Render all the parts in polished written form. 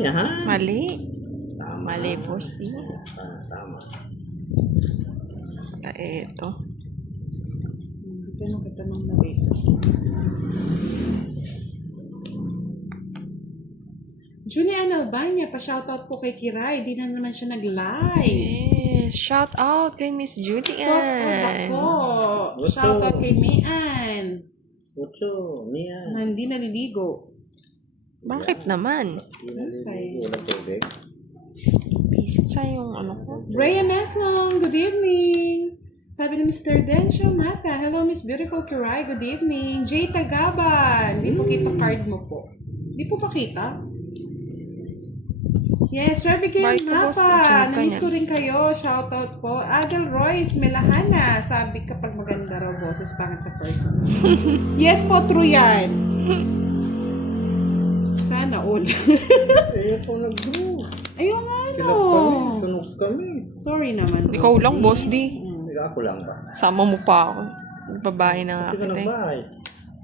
yan. Mali. Tama. Mali, Bossy. Tama. Ito. Hindi ka nakita ng mali. Julian Albania, pa-shoutout po kay Kiray. Di na naman siya nag-live. Yes. Shout out kay Miss Judy Ann. Ako. Shoutout kay Mian. Ocho, niya. Na hindi naliligo. Bakit naman? Hindi naliligo. Walang tubig. Visit sa yung ano ko. Rhea Meslong, good evening. Sabi ni Mr. Densho Mata, hello Miss Beautiful Kiray, good evening. Jay Tagaban, di po kita card mo po. Di po pa kita? Yes, Revigil Bye to, boss. Mapa, Nasunod ka namiss niyan. ko rin kayo. Shoutout po. Adel Royce Melahana, sabi kapag maganda raw boses, pangit sa person. Yes po, true yan. Sana all. Eh, ako nag-do. Ayun nga Sila no. kami. Sunog kami. Sorry naman. Ikaw lang, Boss D. Hindi ako lang ba? Sama mo pa ako. Babae na nga Hindi ka kita eh. nagbahay.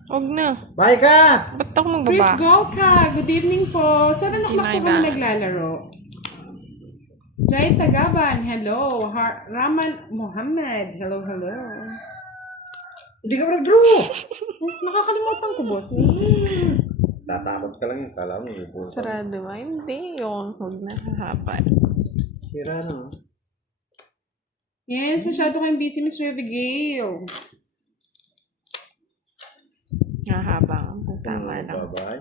Huwag na. Bahay ka! Ba't ako Chris magbaba? Golka, good evening po. 7 o'clock po Tinay kami na. naglalaro. Jai Tagaban, hello. Raman Mohammed, hello. Hindi ka nag-draw! Nakakalimutan ko, boss. Tatakot ka lang yung kala mo. Sarado ba? Hindi. Yung huwag na hahapal. Sira na. Yes, masyado kayong busy, Miss Revigale. Hahaba ang tama lang. Babahay.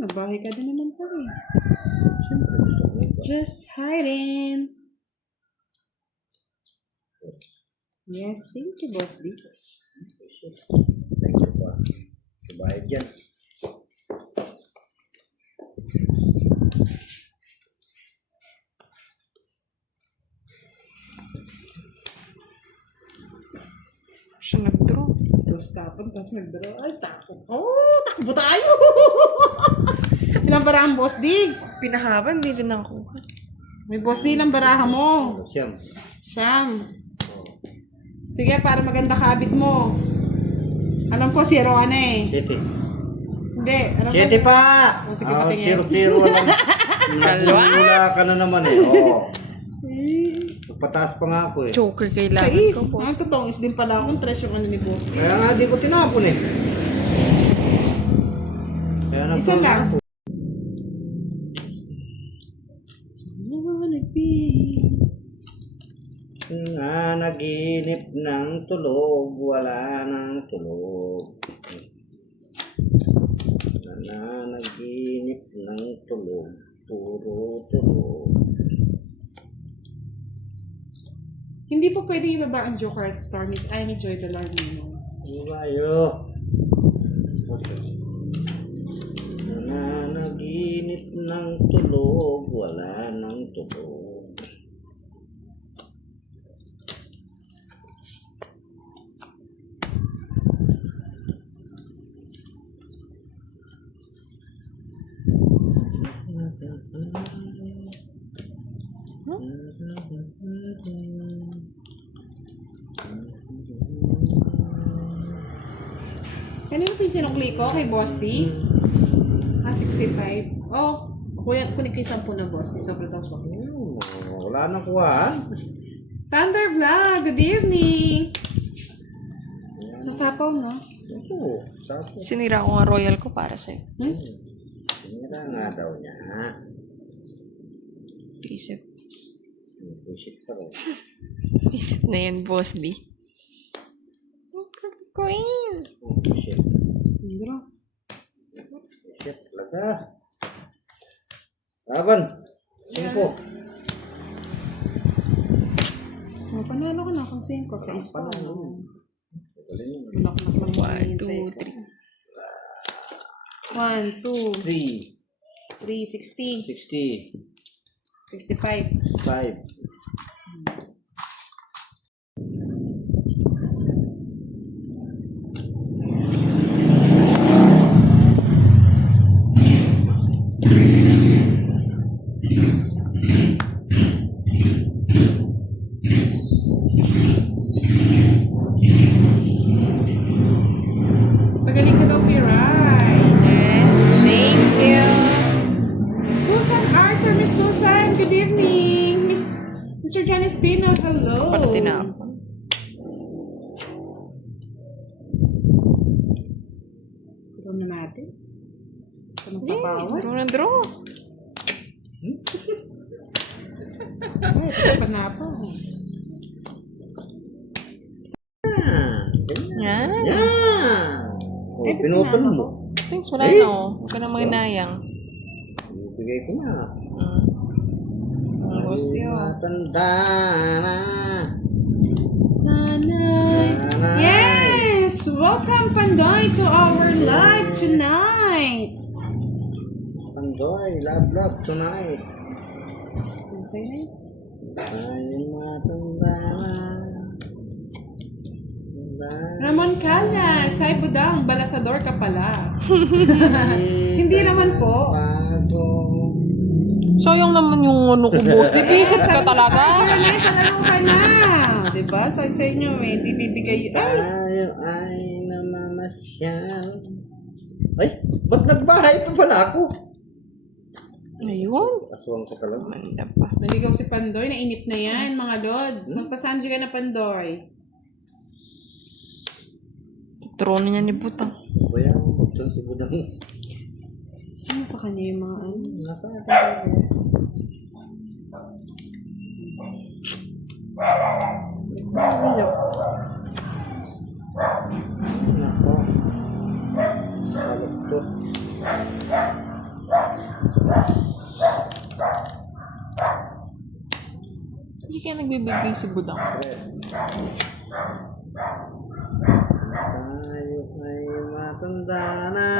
Nagbahay ka din naman po eh. Siyempre gusto ko ito. Just hiding. Yes, thank you, boss D. Thank you pa. Bahay dyan. Siya nag-draw. Tapos nagdaro. Ay, takot. Oh, takbo tayo! Ilang barahan, boss D? Pinahaba, hindi rin ako. May boss D, ilang baraha mo? Siyam. Siyam. Sige, para maganda kabit mo. Alam ko, zero ka na eh. Siyete. Hindi, alam ko. Siyete pa! Oh, sige, patingin. Zero lang. Nagmula ka na naman eh. Oo. Pataas pa nga ako eh. Joker kailangan Sais. ko, boss. Ang totoong is din pala akong tres yung ano ni boss D. Kaya nga di ko tinapon eh. Kaya Isa lang. ako. Naginip ng tulog, wala ng tulog. Naginip ng tulog, puro tulog. Hindi po pwedeng ibaba ang Joker at Star, Miss Amy Joy Belarmino. Bayo. Naginip ng tulog, wala ng tulog. Kanino po yung sinukli ko? Kay Boss D? 65. Oh, kuya, kunin ko yung 10 na Boss D. Sobrang daw sobrang. Wala nang kuhaan. Thunder Vlog, good evening! Sasapaw, no? Oo, tapos. Sinira ko nga royal ko para sa'yo. Sinira nga daw niya. Isip. Pusit pa rin. Isip na yan, Boss D. Queen! Pusit. Bro. Pusit talaga. Laban. 5. Oh, panalo ko na akong 5 sa ispa. One, two, three. 1, 2, 3. 3, 60, 60. 65. 5. Magaling ka daw, Kiray. Yes, thank you. Susan Susan, good evening. Mr. Janice Pino, hello. Para tinapon. Ito na natin. Ito na sa bawat. Ito na draw. Ay, ito pa na po. Yan. Yan! Oh, Eh, ba't pinopen sinama mo. Thanks, wala Eh. na oh. Huwag ka na maginayang. Ibigay ko na. Gusti oh. Matanda na. Sana'y... Sana'y- Yes! Welcome, Pandoy, to our live tonight. Pandoy, love tonight. Say na. Ay, matanda na. Ramon Calas, hi Budang, balasador ka pala. Hindi naman po. Bago. Sayang naman yung ano ko, boss. Di visit ka talaga. Sir, may talaro ka na. Diba? Sabi sa inyo, hindi bibigay yun. Ay! Tayo ay namamasyal. Ay, ba't nagbahay pa pala ako? Ayun. Aswang ko talaga. Manda pa. Naligaw si Pandoy, nainip na yan, mga lods. Magpasamji ka na, Pandoy. Tuturo na niya ni Butang. Kaya, buksan si Budang. Ano sa kanya yung mga ano? Nasa atin tayo. Nako. Saluktot. Hindi kaya nagbibigay si Budang. Tayo ay matanda na.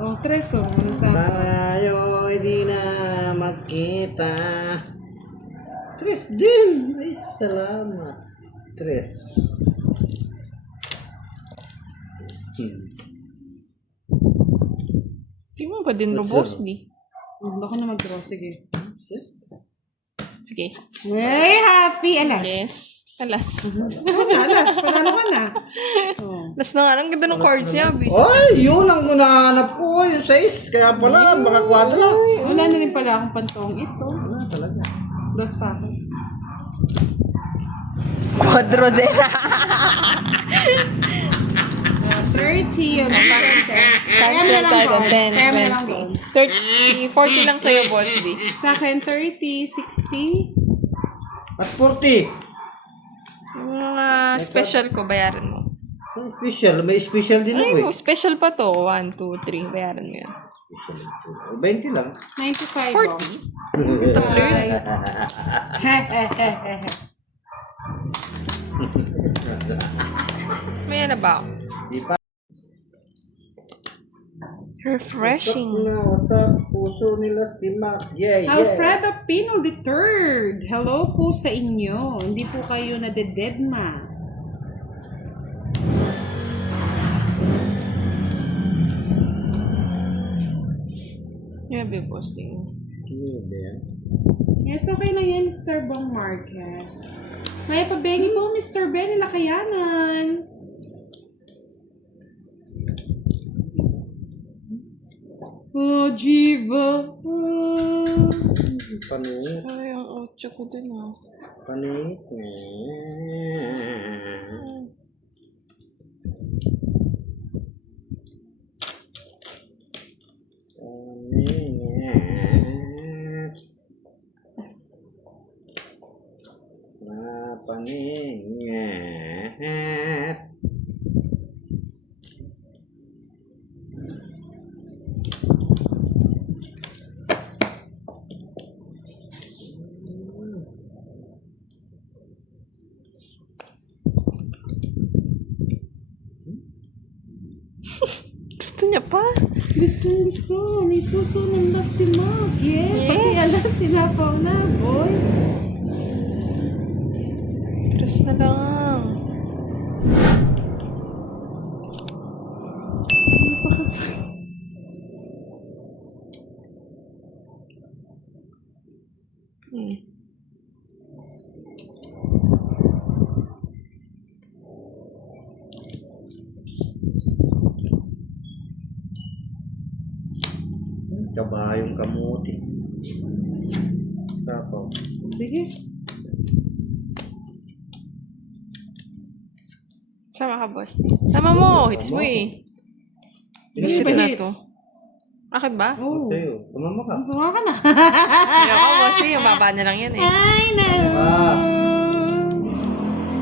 Oh, tres oh. Ano sa... Tayo ay di na magkita. Tres din. Ay, salamat. Tres. Di mo pa din robos, di? Baka na mag-draw, sige. Sige. Hey, happy! Alas. Yes. Alas. Alas, panalo ka na. Oh. Alas na nga, ang ganda ng cards niya, bis. Ay, yun ang nahanap ko. Yung size. Kaya pala, baka kwadra. Wala na rin pala akong pantong ito. Wala talaga. Dos pa ako. Quadro din. 30 yun. Cancel tayo, 10, 10 20. 30, 40 lang sa'yo, boss, di. Sa akin, 30, 60. At 40. Yung mga special ko, bayaran mo. Ang special. May special din ako Ay, eh. special pa to. 1, 2, 3. Bayaran mo yun. 20 lang. 95 40? Tatlo yun. May na ba ako? Di pa. Refreshing. Na sa puso nila Stimak. Yeah, yeah. Alfredo Pino III. Hello po sa inyo. Hindi po kayo nadededma. Yeah, be posting. Ano ba yan? Yes, okay lang yan, Mr. Bong Marquez. May pabengi po, Mr. Benny Lakayanan. Oh, Jiva. Panit. Ay, ang 8 ko din ah. Panit. Panit. Gusto niya pa? Gusto. May puso ng Bastimag. Yeah. Yes. Pati alas sila pa na, boy. Press na lang. Ano pa kasi? Kabayong kamuti. Sapaw. Sige. Sama ka, boss. Sama mo. Hits mo eh. Visit Hindi ba na hits? to. Bakit ba? Oh. Tayo. Tumama ka. Suwa ka na. Kaya ako, boss. Yung baba na lang yan eh. Ay, no.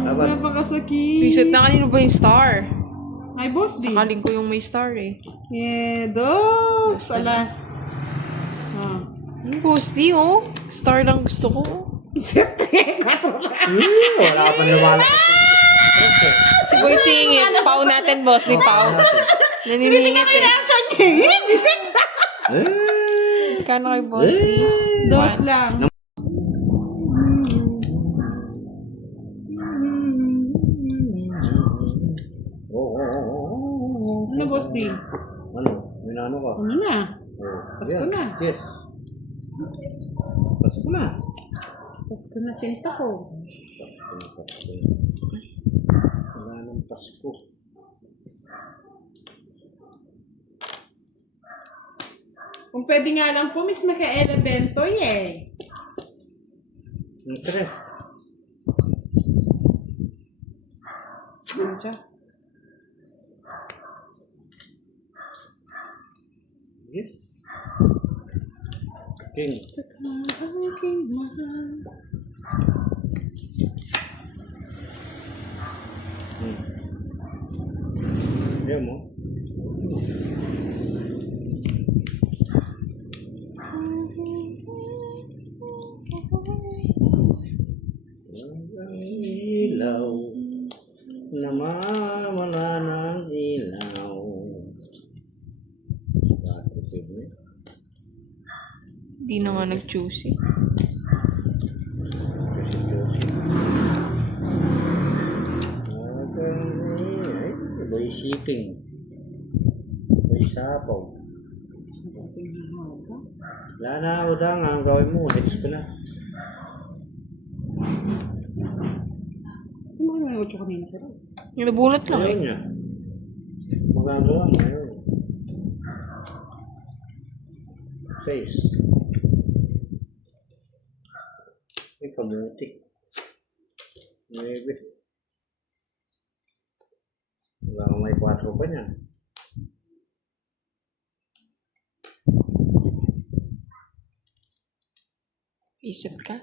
Laban. Napakasakit. Visit na kanino ba yung star? Ay, boss di. Sakaling ko yung may star eh. Yeah, dos. Alas. Ah. Yung boss di oh. Star lang gusto ko. Wala pa lumalaki. Si Boy singit. Pau natin, boss. Ni Pau. Naniningit eh. Reaction niya. Visit. Kano kay boss di? Dos lang. Ano, boss di? Ano? Minano ka? Ano na? Oh, Pasko ayan. na. Yes. Pasko na. Pasko na sinta ko. Wala nang Pasko. Kung pwede nga lang po, Miss Micaela Bentoy eh. Ang tres. Ano siya? Yes. King. Aking mahal. Ayaw mo? Ang ilaw na mawala ng ilaw. Bakit mo? Di na nga nag-choosy. Boy shipping. Boy sapaw. Wala na, udang. Ang gawin mo, hits ko na. Ano mo yung 8 kanina pero? Yung nabunot lang Ayaw eh. niya. Magagawa mo, ayaw. 6. May kamutik. 9. Wala kang may 4 pa niya. Isip ka.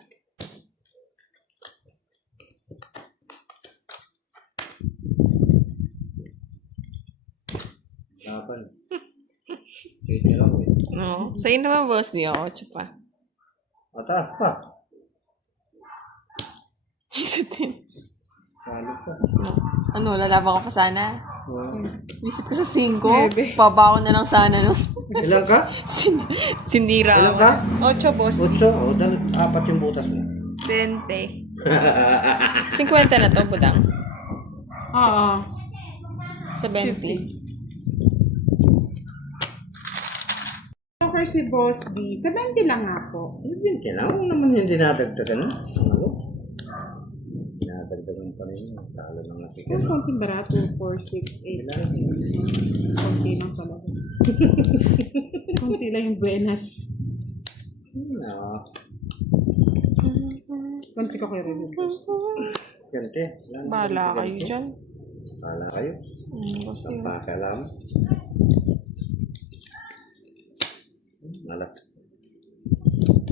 Laban. Pwede lang eh. No. Sa'yo naman, boss. Di ako. Chupa. Mataas pa. Visit din. Salo pa. No. Ano, lalaban ka pa sana? Visit ko sa 5. Nuebe. Baba ko na lang sana, no? Ilan ka? Sinira Ilan ako. ka? 8, boss. 8. O, 4 yung butas mo. 20. 50 na to, budang. Oo. Sa 20. Of course, si Boss D. 70 lang nga po. Ibig lang. Ano naman yung dinadagdagan? Ano? Dinadagdagan pa rin. Talo lang na siya. Yung konting barato. 4, 6, 8. Kailangan. Konti lang talaga. Konti lang yung buenas. No. Konti ko kayo rin. Gante. Bahala kayo dyan. Bahala kayo. Boss Ang D. pakalam. Malas.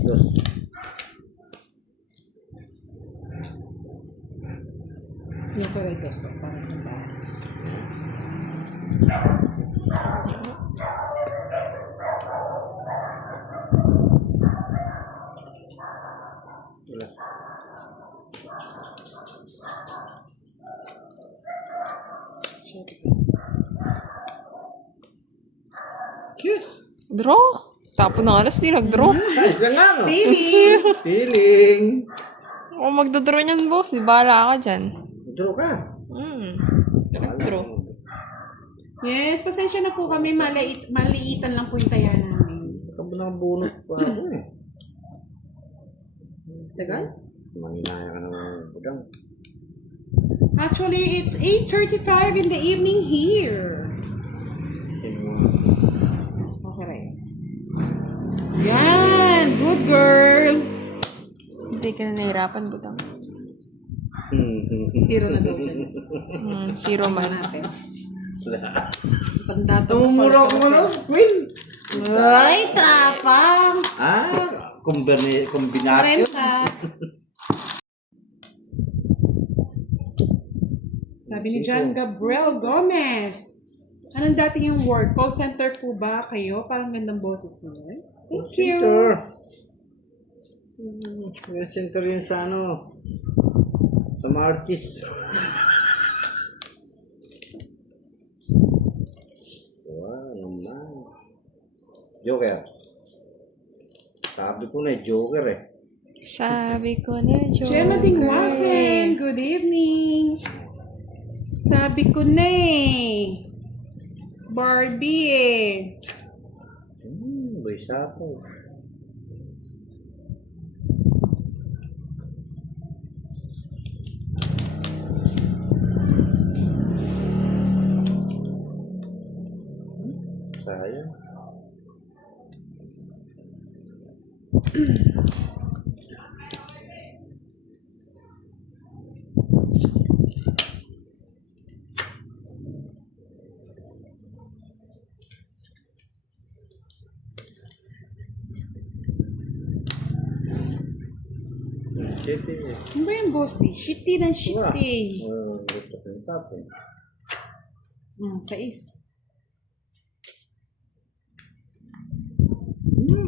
2. Yung ko ito. So, parang ba? Malas. Cute. Draw. Tapon ng alas, di nag-draw. Isa nga no? Feeling! Feeling. O magdodraw niyan, boss. Di bahala ka dyan. Draw ka. Nag-draw. Yes, pasensya na po kami. Maliitan lang po yung taya namin. Kabunang bunot pa ako eh. Tagal? Manginaya ka ng budang. Actually, it's 8:35 in the evening here. Okay, right. Yan! Good girl! Hindi ka na nahirapan, butang. Zero na daw. Zero man. Natin. Tanda to. Tumumura ko ano? Queen. Ay, tapang. Kombinasyon. 40. Sabi ni John Gabriel Gomez. Anong dating yung work? Call center po ba kayo? Parang gandang boses niyo. Thank you. Call center yun sa ano? Sa Martis. Wow, naman. Joker. Sabi ko na Joker eh. Sabi ko na, Joker. Gemma Dingwasen, good evening. Sabi ko na eh. Barbie eh. Boy sapo. Sayang. Shitty eh. Ano ba yung boss di? Shitty na shitty. Gusto ko yung tapo. Sais.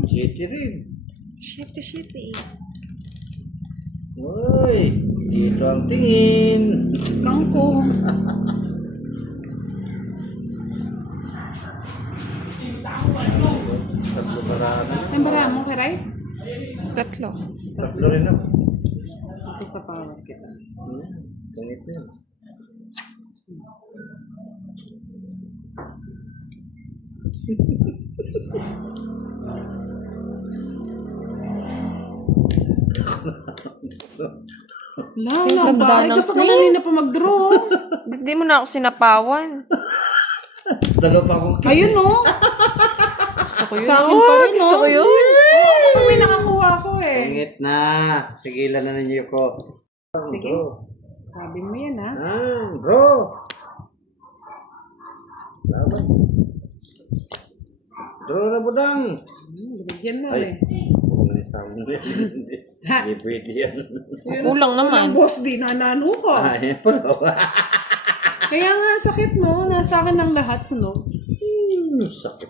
Shitty rin. Shitty. Uy, dito ang tingin. Kangkong. Tatlo marami. Ay, bara mo, Kiray? Tatlo. Tatlo rin ako. Ito sa power kita. Ganit na yun. Lala Ganda ba? Ay, ng gusto ko queen. kanina pa mag-draw. Hindi mo na ako sinapawan. Dalawa pa akong Ayun, no? Gusto ko yun. Sa akin pa rin, Gusto no? ko yun. Oo, ako may nakakuha ko eh. Ingit na. Sigilan na ninyo ko. Sige. Bro. Sabi mo yan, ha? Bro. Laban. Draw na budang. Binigyan mo Ay. eh. Huwag na sa mo yan. Hindi pwede yan. Kulang naman. Ang boss di, nanano ka. Yan pala. Kaya nga, sakit mo. Nasa akin ang lahat, sunog. Sakit.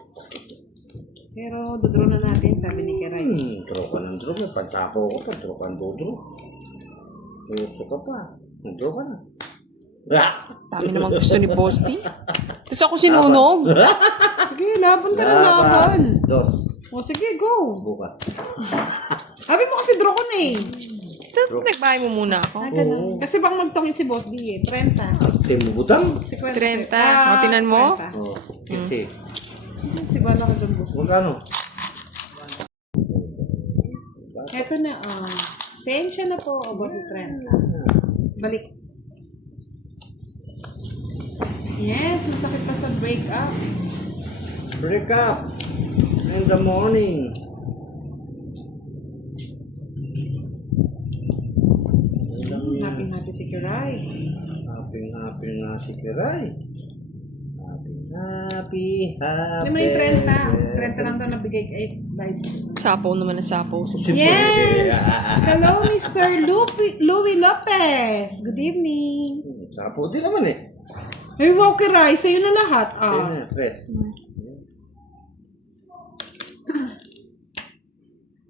Pero, dodraw na natin, sabi ni Kiray. Draw ka ng draw. May pansapo ko pa. Draw ka ng draw. Tuyotso ka pa. Draw ka na. Dami naman gusto ni Boss D. Tapos ako sinunog. Sige, laban ka ng laban. Dos. O, sige, go. Bukas. Sabi mo kasi draw ko na eh. Nagbahay mo muna ako. Ganun. Kasi bang magtongin si Boss D eh. 30. Tim mo butang. 50. 30. O, tinan mo. 30. Oh, kasi. Sigala ka dyan, Boss D. Magkano? Eto na, Sensya na po, Boss D. 30. Balik. Yes, masakit pa sa break up. Break up in the morning. Happy natin si Kiray. Happy nga si Kiray. Happy. Ano mo yung 30? 30 lang daw nabigay kay Biden. Sapaw naman ang sapaw. Yes! Hello, Mr. Louie Lopez. Good evening. Sapo din naman eh. Ay, wow, Kiray. Sa'yo na lahat. Ayun na, fresh.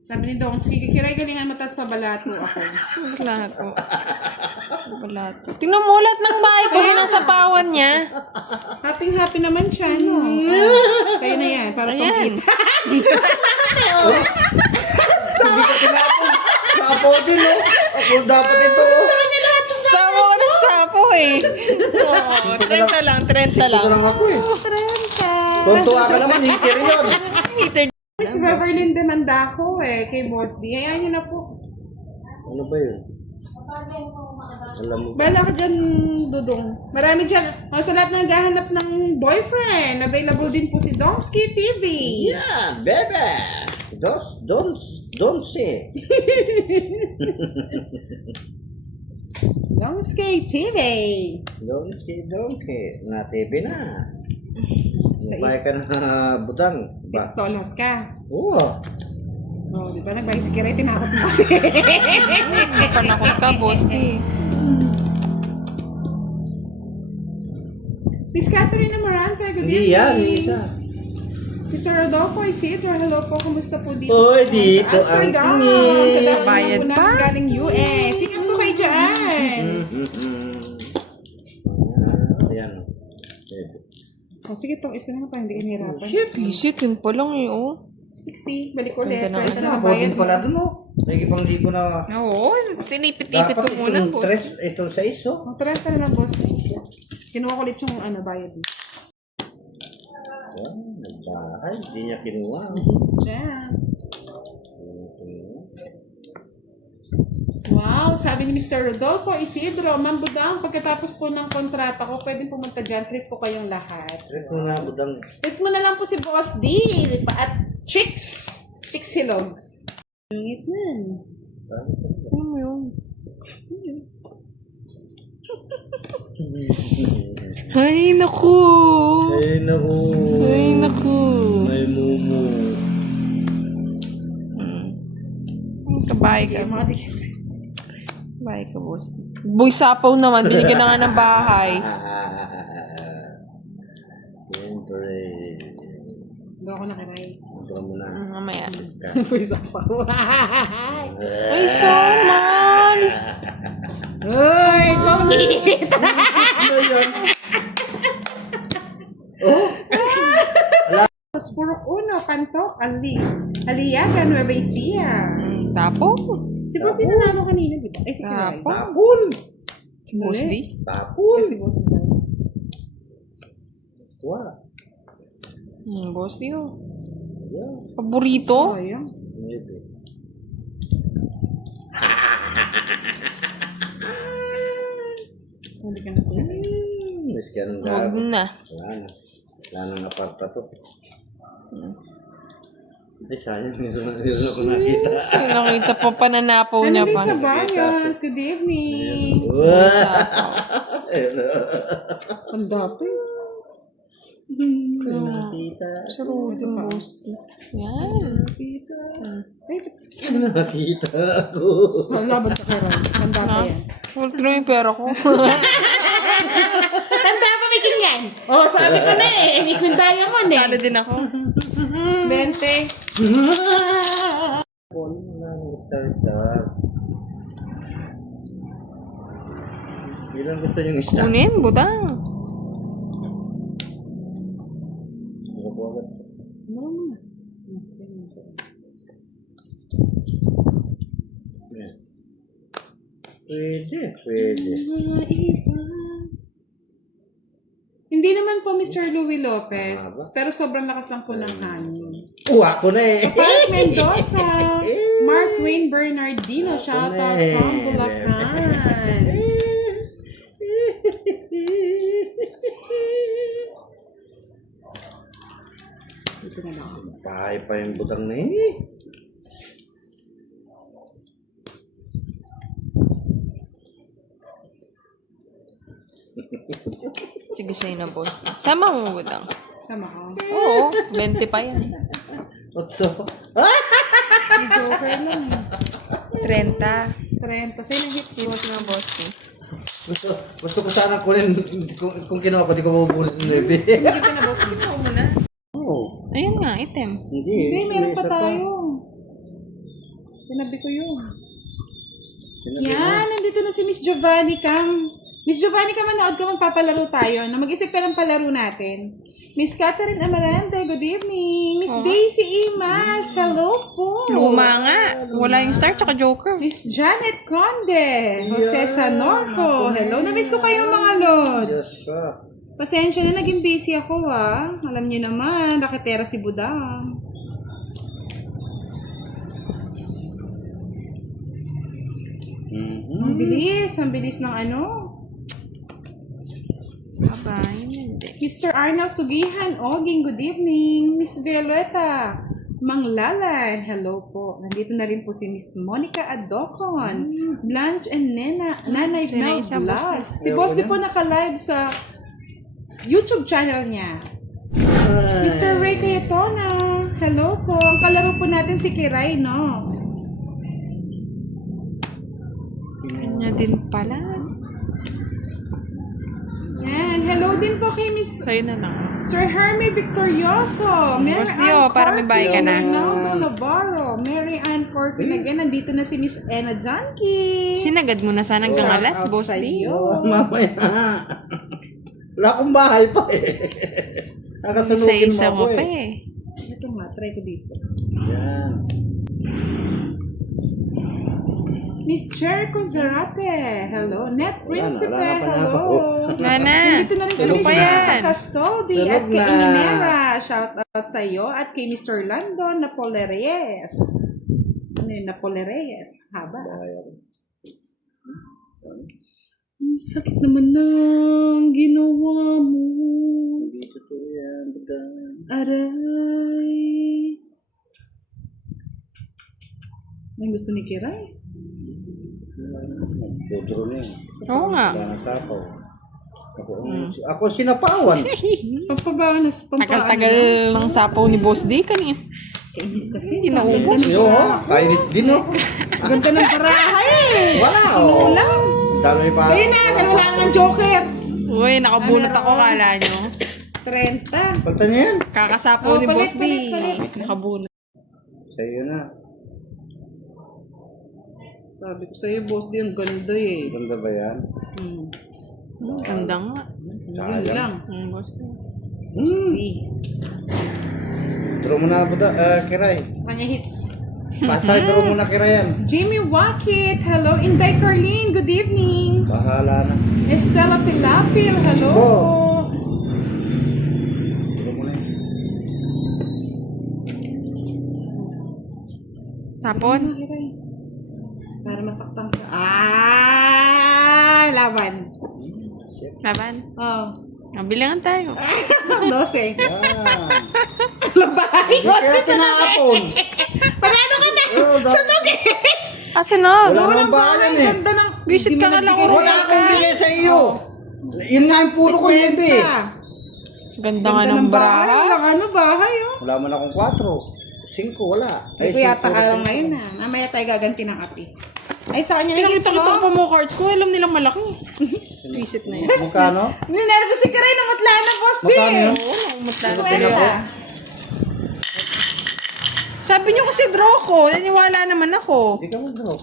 Sabi ni Dong, sige, Kiray, galingan mo, tas pabalato ako. Balato. Balato. Tingnan mo lahat ng bahay ko. Sinasapawan niya. Happy naman siya, no? Sa'yo na yan, para Ayan. complete. Hindi ko tinapon. Sapo din oh. Ako dapat ito oh. Sapo ko na sapo eh. Oh, 30 lang, 30 Ito lang. lang ako eh. 30. Tontuwa ka naman, hitir yun. Hater. Si Beverly demanda ako eh, kay Boss D. Hayaan niyo na po. Ano ba yun? Alam mo ba? Bala ka dyan, Dudong. Marami dyan. Sa lahat na naghahanap ng boyfriend, available din po si Domsky TV. Yeah, bebe. Dos. Donse. Donske TV. Donse. Na TV na. Sa Mabay ka na budang. Ba? Tolas ka. Oo. Oh, di ba nag-bicycle ay tinakot mo kasi. Panakot ka, Boski. Miss Catherine Amarante, good Hindi yan, evening. isa. Mr. Rodolfo Isidro, hello po, kumusta po dito? Oy, po dito sa ang Amsterdam. tingin. Kadalaman Bayad po pa? namin galing US. Sikat po kayo dyan. Ayan. Oh, sige, ito na pa, hindi inihirapan. Shit. Shit, yun pa lang eh, oh. 60, balik ulit. Ganda Ito na Nabutin bayad pala dun, oh. May pang libo na. Oo, tinipit-tipit ko muna, boss. Itong 6, oh. Ang tres na lang, boss. Kinuha ko ulit yung bayad mo. Yan, nagbahay. Hindi niya kinuha. Gems. Wow, sabi ni Mr. Rodolfo Isidro, Ma'am Budang, pagkatapos po ng kontrata ko, pwedeng pumunta dyan, treat ko kayong lahat. Trip mo na, budang. Treat mo na lang po si Boss D at Chicks. Chicks Silog. Ingit yan. Ano mo yun? Ay, naku! Ay, naku. Ay, naku! May mumu. Kabay ka. Kaya mga dikit. Kabay ka, boss. Boy, sapaw naman. Binigyan na nga ng bahay. Siyempre. Hindi ako nakiray. Ito mo na. Mamaya. Pwesa pa. Ay, Solman! Uy, Tommy! Ano yun? Puro uno, Pantok, Aliaga, Nueva Ecija. Tapo? Si Boss D nanalo kanina, di ba? Eh, si Kiray. Tapo? Tapon. Si Boss D? Tapon. Si Boss D. Wala. Boss D, oh. Yeah. Paborito? Sayang. Maybe. Hindi ka na sila. Miski anong Huwag gagawin. na. Wala na. Wala nang aparta to. Ay, sayang. Meron ako nakita. So, nakita pa pananapaw Ano niya din pa. sa Bayas? Good evening. Sapaw. Ang dapat. Nakita. Sa Rudy, Boss D. Yan. Ay, Nakita ako. laban sa karan. Tanda pa yan. Huwag ko yung pera ko. Tanda pa may kinyan. Oh, sabi ko na eh. May Queen Diamond eh. Talo din ako. 20. Star. Ilan gusto yung star? Kunin, budang. Pwede. Hindi naman po Mr. Louie Lopez, pero sobrang lakas lang po ng hangin. Ako na eh. Park Mendoza, Mark Wayne Bernardino, shoutout from Bulacan. Ito na lang. Tayo pa yung butang na yun eh. Sige sa'yo na, boss. Sama mo, budang. Sama ko. Oo, 20 pa yan. Otso. May joker lang. 30. 30. Sa'yo ng hits, Hits boss. na, boss. Gusto ko sana kunin kung kinuha ko, di ko mabubunin ng baby. Hindi ka na, boss. Ito mo na. Oo. Ayun nga, item. Hindi. Hindi, meron pa isa tayo. Tinabi ko yun. Yan, nandito na si Miss Giovanni Cam. Miss Giovanni Cam, manood ka, magpapalaro tayo. Na mag-isip ka ng palaro natin. Miss Catherine Amarante, good evening. Miss Daisy Imas, hello po. Luma nga. Wala yung star tsaka joker. Miss Janet Conde, Jose Sanorco, hello. Na-miss ko kayo mga lods. Yes ka. Pasensya na, naging busy ako Alam niyo naman, raketera si Budang. Ang bilis ng ano. Aba, yun hindi. Mr. Arnold Sugihan, Oging, good evening. Miss Violeta Mang Lalay, hello po. Nandito na rin po si Miss Monica Adocon, Blanche and Nanay Sino Mel isa, Boss Blas. Si Boss di po naka-live sa YouTube channel niya. Mr. Ray Cayetona, hello po. Ang kalaro po natin si Kiray, no? Kanya din pala. Yan. Hello din po kay Miss Sa'yo na lang. Sir Hermie Victorioso. Mary Boss Dio, Ann para may bahay ka na. Ronaldo Navarro. Mary Ann Corpin again. Nandito na si Miss Ena Janky. Sinagad mo na sana hanggang alas, Shout out Boss sa D. iyo. Oh, mamaya. Wala akong bahay pa eh. Nakasunugin Isa-isa mo mo ako pa eh. eh. Ito nga, try ko dito. Yan. Miss Jericho Zarate. Hello. Net Principe. wala na pa Hello. Nana, Nandito na rin si ano Miss pa yan? Custody Sunod at kay na. Inimera. Shout out sa iyo. At kay Mr. Landon Napolereyes. Ano yun? Napolereyes. Haba. Ang sakit naman ng ginawa mo. Hindi totoo yan. Aray. May gusto ni Kiray? Nagtuturo na eh. Oo nga. Wala na tapaw. Ako sinapawan. Pampabawas. Tagal-tagal lang sapaw ni Boss D kanina. Kainis kasi. Inaubos. Yo, kainis din oh. Ganda ng parahay eh. Wala oh. Sinulang. Dami pa. Ayun na, dahil wala ng joker. Uy, nakabunot ako, kala nyo. 30. Palta niya yan. Kakasapaw Oh, ni palit, Boss D. palit. Nakabunot. Sa'yo na. Sabi ko sa'yo, boss, di ang ganda eh. Ganda ba yan? Ganda nga. Yun lang. Boss D. Draw mo na buta, Kiray. Sa kanya hits. Basta draw mo na Kiray yan. Jimmy Wakit. Hello. Inday Carlene. Good evening. Bahala na. Estela Pilapil. Hello. Oh. Draw mo na yan. Tapon. Para masaktan ka. Laban. Laban. Oh. Bilangan tayo. 12. Yan. Labay. Hindi kaya tinapon. Paano ka na? Sunog eh. Asa na? Wala Walang nang bayan bahay. eh. Ganda ng... Visit Hindi ka mo nga lang. nagbigay sa Wala akin. akong bigay sa iyo. Yun nga yung puro ko yung eh. Ganda nga Ganda ng ng bahay. bra. Walang ano bahay oh. Wala man akong 4. 5 wala. Hindi ko yata puro araw 5. ngayon na. Mamaya tayo gaganti ng api. Ay, sa kanya na Pinakita hits ko mo. pa mo cards ko. Alam nilang malaki. Visit na yun. Magkano? Ninervous si Karay na matla na, boss din. Magkano yun? Oo, umutla na Kwenta. tayo. Sabi niyo kasi draw ko. Naniwala naman ako. Hindi ka mag-draw.